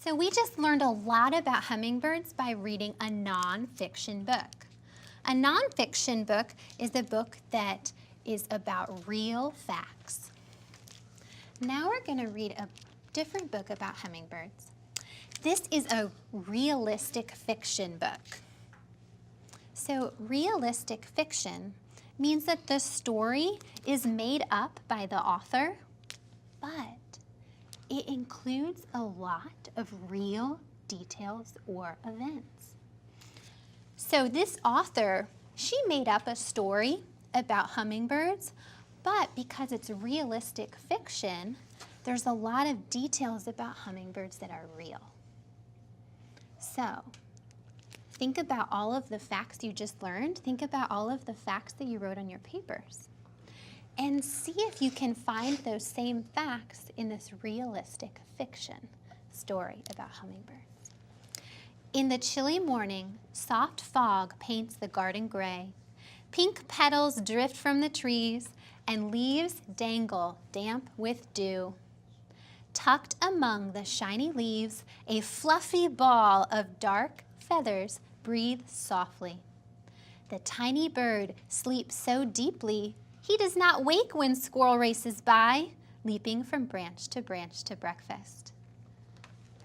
So we just learned a lot about hummingbirds by reading a nonfiction book. A nonfiction book is a book that is about real facts. Now we're going to read a different book about hummingbirds. This is a realistic fiction book. So realistic fiction means that the story is made up by the author, but it includes a lot of real details or events. So this author, she made up a story about hummingbirds, but because it's realistic fiction, there's a lot of details about hummingbirds that are real. So think about all of the facts you just learned. Think about all of the facts that you wrote on your papers. And see if you can find those same facts in this realistic fiction story about hummingbirds. In the chilly morning, soft fog paints the garden gray. Pink petals drift from the trees, and leaves dangle damp with dew. Tucked among the shiny leaves, a fluffy ball of dark feathers breathes softly. The tiny bird sleeps so deeply, he does not wake when squirrel races by, leaping from branch to breakfast.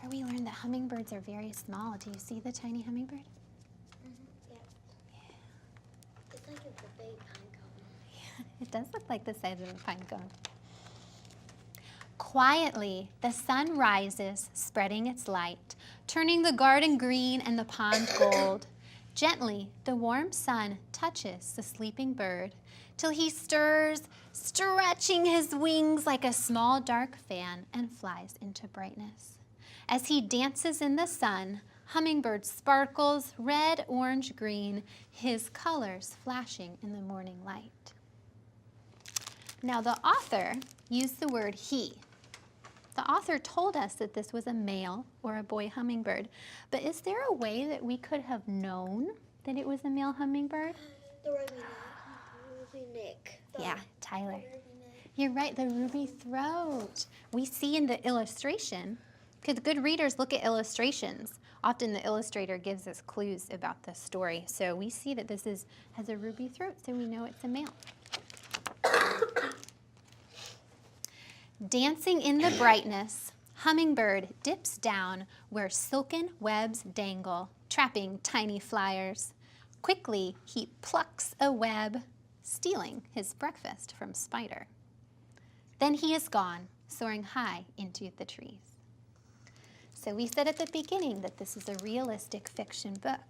Or we learned that hummingbirds are very small. Do you see the tiny hummingbird? Yeah. It's like it's a big pine cone. Yeah, it does look like the size of a pine cone. Quietly, the sun rises, spreading its light, turning the garden green and the pond gold. Gently, the warm sun touches the sleeping bird till he stirs, stretching his wings like a small dark fan, and flies into brightness. As he dances in the sun, Hummingbird sparkles red, orange, green, his colors flashing in the morning light. Now the author used the word he. The author told us that this was a male or a boy hummingbird, but is there a way that we could have known that it was a male hummingbird? The ruby neck. Yeah, Tyler. You're right, the ruby throat. We see in the illustration, because good readers look at illustrations. Often the illustrator gives us clues about the story. So we see that this has a ruby throat, so we know it's a male. Dancing in the brightness, Hummingbird dips down where silken webs dangle, trapping tiny flyers. Quickly, he plucks a web, stealing his breakfast from Spider. Then he is gone, soaring high into the trees. So we said at the beginning that this is a realistic fiction book,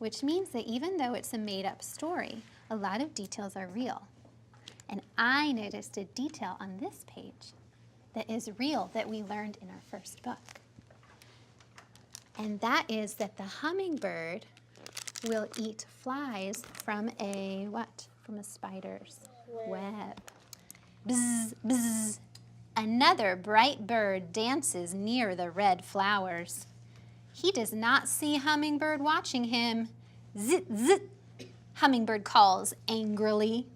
which means that even though it's a made-up story, a lot of details are real. And I noticed a detail on this page that is real that we learned in our first book. And that is that the hummingbird will eat flies from a what? From a spider's web. Bzz, bzz. Another bright bird dances near the red flowers. He does not see Hummingbird watching him. Zit, zit, Hummingbird calls angrily.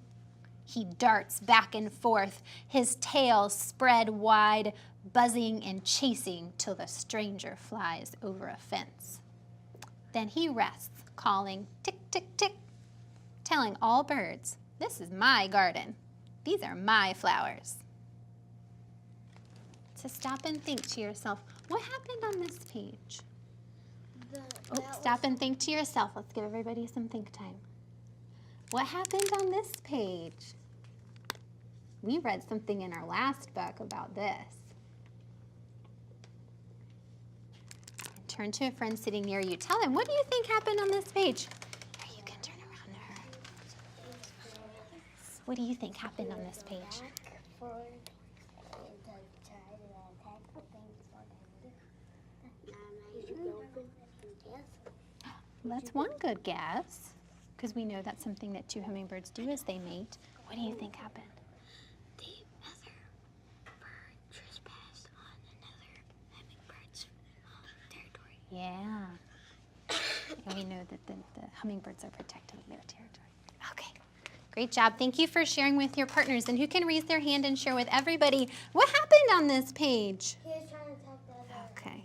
He darts back and forth, his tail spread wide, buzzing and chasing till the stranger flies over a fence. Then he rests, calling tick, tick, tick, telling all birds, "This is my garden. These are my flowers." So stop and think to yourself, what happened on this page? Stop and think to yourself. Let's give everybody some think time. What happened on this page? We read something in our last book about this. Turn to a friend sitting near you. Tell them, what do you think happened on this page? Or you can turn around to her. What do you think happened on this page? That's one good guess, because we know that's something that two hummingbirds do as they mate. What do you think happened? The other bird trespassed on another hummingbird's territory. Yeah. And we know that the hummingbirds are protecting their territory. Okay. Great job. Thank you for sharing with your partners. And who can raise their hand and share with everybody what happened on this page? He was trying to attack the other. Okay.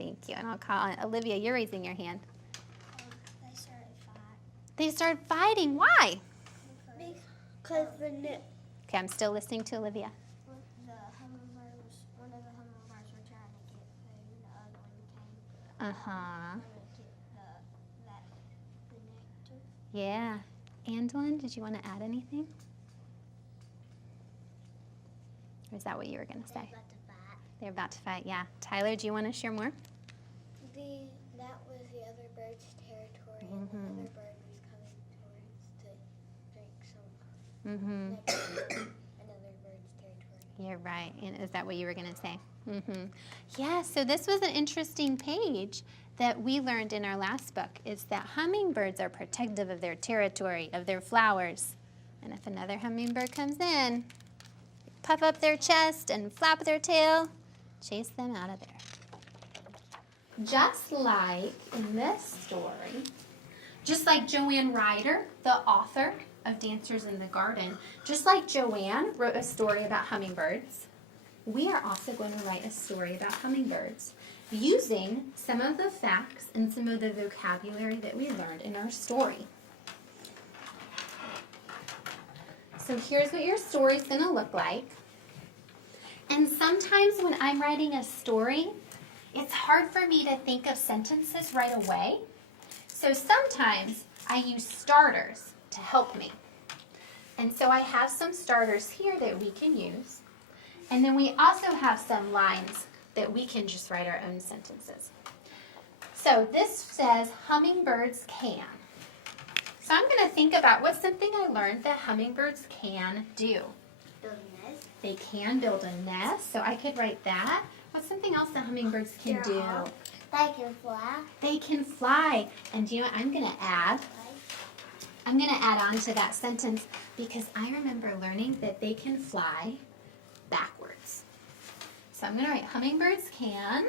Thank you. And I'll call on Olivia. You're raising your hand. They started fighting. They started fighting. Why? Because Okay, I'm still listening to Olivia. one of the hummingbirds were trying to get food, the other one came Uh-huh. trying to get the nectar. Yeah. Andelin, did you want to add anything? Or is that what you were going to say? About to fight. They're about to fight, yeah. Tyler, do you want to share more? That was the other bird's territory, and the other bird was coming towards to drink some Mm-hmm. nectar from another bird's territory. You're right. And is that what you were going to say? Mm-hmm. Yeah, so this was an interesting page that we learned in our last book, is that hummingbirds are protective of their territory, of their flowers. And if another hummingbird comes in, puff up their chest and flap their tail, chase them out of there. Just like in this story, just like Joanne Ryder, the author of Dancers in the Garden, just like Joanne wrote a story about hummingbirds, we are also going to write a story about hummingbirds using some of the facts and some of the vocabulary that we learned in our story. So here's what your story is going to look like. And sometimes when I'm writing a story, it's hard for me to think of sentences right away. So sometimes I use starters to help me. And so I have some starters here that we can use. And then we also have some lines that we can just write our own sentences. So this says hummingbirds can. So I'm going to think about what's something I learned that hummingbirds can do. Build a nest. They can build a nest, so I could write that. What's something else that hummingbirds can do? They can fly. They can fly. And you know what I'm going to add? I'm going to add on to that sentence because I remember learning that they can fly backwards. So I'm going to write hummingbirds can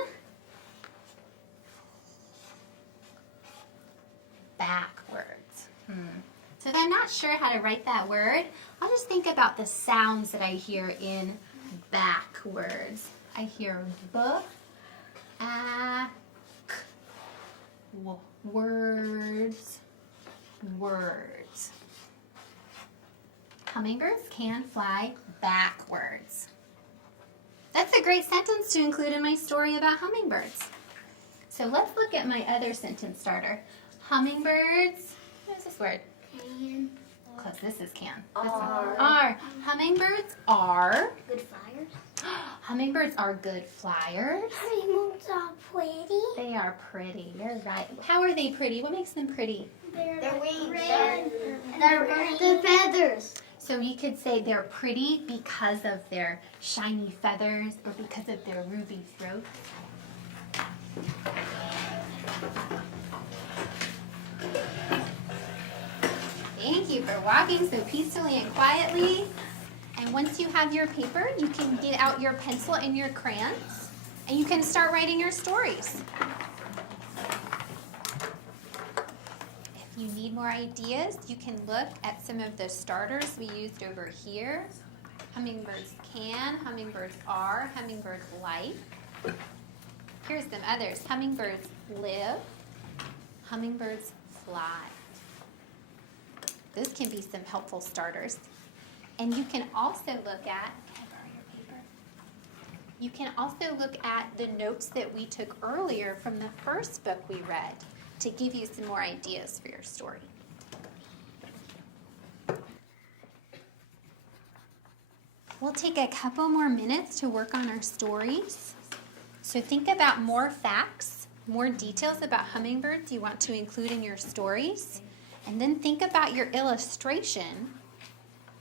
backwards. So if I'm not sure how to write that word, I'll just think about the sounds that I hear in backwards. I hear b, a, k, words, words. Hummingbirds can fly backwards. That's a great sentence to include in my story about hummingbirds. So let's look at my other sentence starter. Hummingbirds, what is this word? Can. Close, this is can. Are. Hummingbirds are. Good flyers. Hummingbirds are good flyers. Hummingbirds are pretty. They are pretty, you're right. How are they pretty? What makes them pretty? Their wings. Their feathers. So you could say they're pretty because of their shiny feathers or because of their ruby throat. Thank you for walking so peacefully and quietly. And once you have your paper, you can get out your pencil and your crayons, and you can start writing your stories. If you need more ideas, you can look at some of the starters we used over here. Hummingbirds can, hummingbirds are, hummingbirds like. Here's some others. Hummingbirds live, hummingbirds fly. Those can be some helpful starters. And you can also look at, can I borrow your paper? You can also look at the notes that we took earlier from the first book we read to give you some more ideas for your story. We'll take a couple more minutes to work on our stories. So think about more facts, more details about hummingbirds you want to include in your stories. And then think about your illustration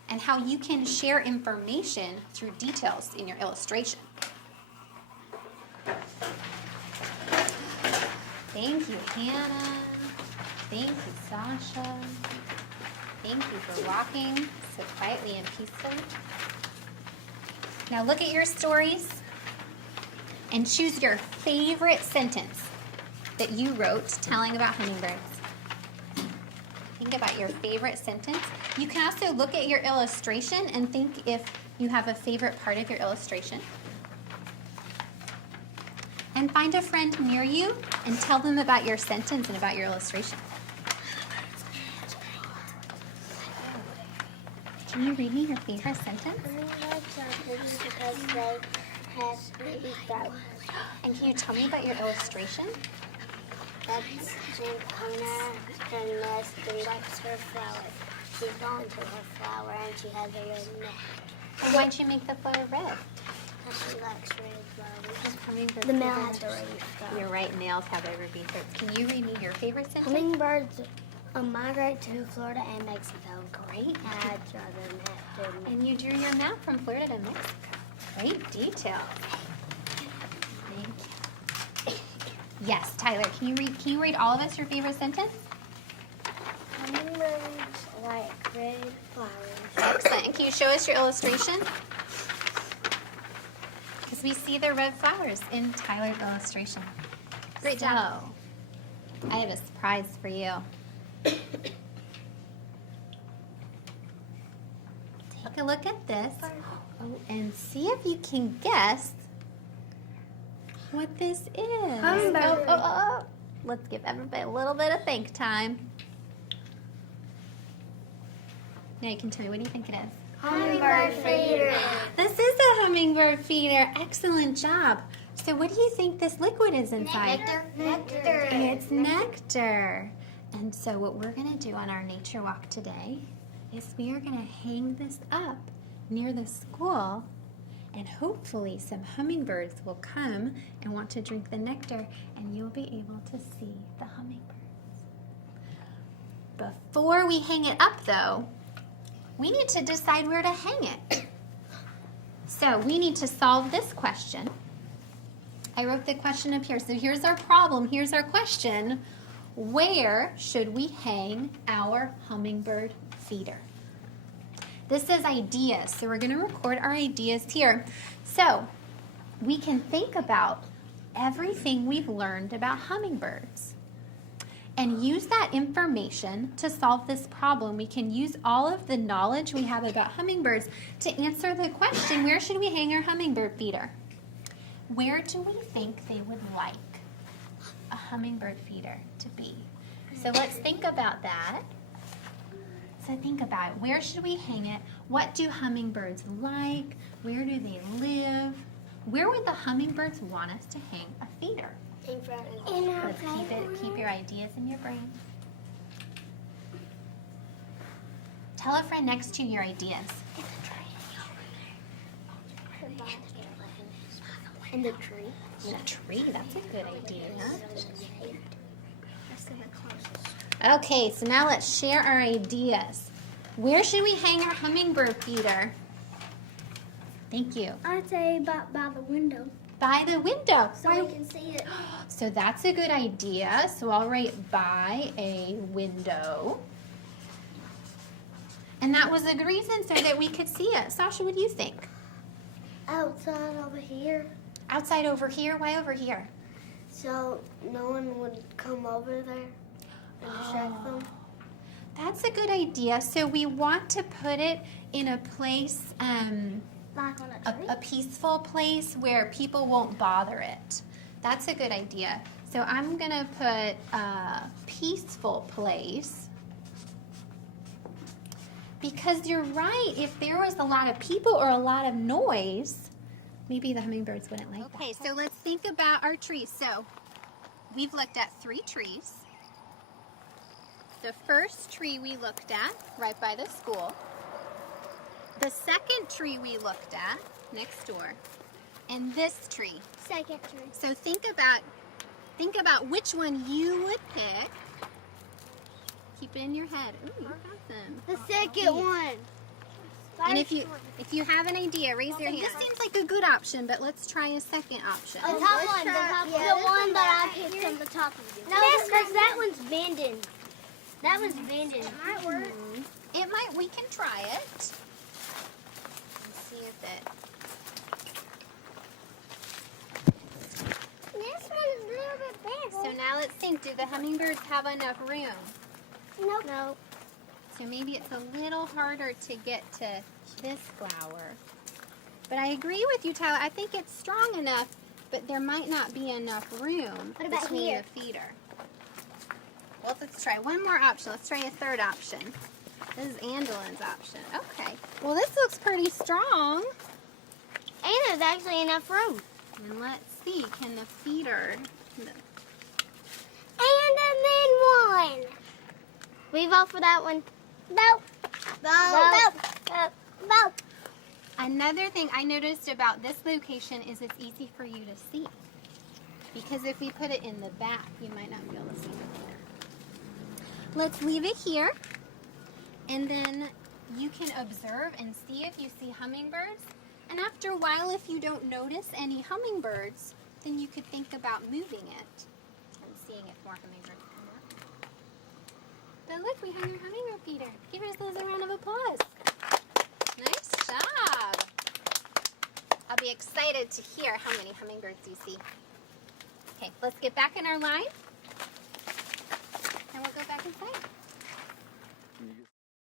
and how you can share information through details in your illustration. Thank you, Hannah. Thank you, Sasha. Thank you for walking so quietly and peacefully. Now look at your stories and choose your favorite sentence that you wrote telling about hummingbirds. Think about your favorite sentence. You can also look at your illustration and think if you have a favorite part of your illustration. and find a friend near you and tell them about your sentence and about your illustration. Can you read me your favorite sentence? Hummingbirds are pretty because they have pretty throats. And can you tell me about your illustration? That's Jimkona, her nest, and likes her flowers. She's gone to her flower and she has a red neck. And why'd you make the flower red? Because she likes red flowers. Hummingbirds. The male has a red flower. You're right, males have a ruby throats. Can you read me your favorite sentence? Hummingbirds migrate to Florida and Mexico. Great. And And you drew your map from Florida to Mexico. Great detail. Thank you. Yes, Tyler, can you read all of us your favorite sentence? Hummingbirds like red flowers. Excellent. And can you show us your illustration? Because we see the red flowers in Tyler's illustration. Great job. I have a surprise for you. Take a look at this and see if you can guess what this is. Hummingbird. Oh. Let's give everybody a little bit of think time. Now you can tell me, what do you think it is? Hummingbird feeder. This is a hummingbird feeder. Excellent job. So what do you think this liquid is inside? Nectar. It's nectar. And so what we're going to do on our nature walk today is we are going to hang this up near the school, and hopefully some hummingbirds will come and want to drink the nectar, and you'll be able to see the hummingbirds. Before we hang it up, though, we need to decide where to hang it. So we need to solve this question. I wrote the question up here. So here's our problem. Here's our question. Where should we hang our hummingbird feeder? This is ideas. So we're going to record our ideas here. So we can think about everything we've learned about hummingbirds and use that information to solve this problem. We can use all of the knowledge we have about hummingbirds to answer the question, where should we hang our hummingbird feeder? Where do we think they would like a hummingbird feeder to be? So let's think about that. So think about it. Where should we hang it? What do hummingbirds like? Where do they live? Where would the hummingbirds want us to hang a feeder? Let's keep your ideas in your brain. Tell a friend next to you your ideas. In the tree. In a tree, that's a good idea. Okay, so now let's share our ideas. Where should we hang our hummingbird feeder? Thank you. I'd say by the window. By the window. So we can see it. So that's a good idea. So I'll write by a window. And that was a good reason so that we could see it. Sasha, what do you think? Outside over here. Outside over here? Why over here? So no one would come over there and distract them. That's a good idea. So we want to put it in a place, Like on a tree? a peaceful place where people won't bother it. That's a good idea. So I'm going to put a peaceful place. Because you're right, if there was a lot of people or a lot of noise, maybe the hummingbirds wouldn't like that. Okay, so let's think about our trees. So we've looked at 3 trees. The first tree we looked at, right by the school. The second tree we looked at, next door. And this tree. Second tree. So think about which one you would pick. Keep it in your head. Ooh, you got them. The second one. And if you have an idea, raise your hand. This seems like a good option, but let's try a second option. The top one. The one that I picked on the top of you. No, because that one's bending. That one's bending. It might work. It might. We can try it. Let's see if it. This one's a little bit bigger. So now let's think. Do the hummingbirds have enough room? Nope. No. So maybe it's a little harder to get to this flower. But I agree with you, Tyler. I think it's strong enough but there might not be enough room What about between here? the feeder. Well, let's try one more option. Let's try a third option. This is Angelin's option. Okay. Well, this looks pretty strong. And there's actually enough room. And let's see, can the feeder... And a main one. We vote for that one. Nope. Nope. Another thing I noticed about this location is it's easy for you to see. Because if we put it in the back, you might not be able to see the feeder. Let's leave it here. And then you can observe and see if you see hummingbirds. And after a while, if you don't notice any hummingbirds, then you could think about moving it and seeing if more hummingbirds come up. But look, we hung our hummingbird feeder. Give ourselves a round of applause. Nice job. I'll be excited to hear how many hummingbirds you see. Okay, let's get back in our line.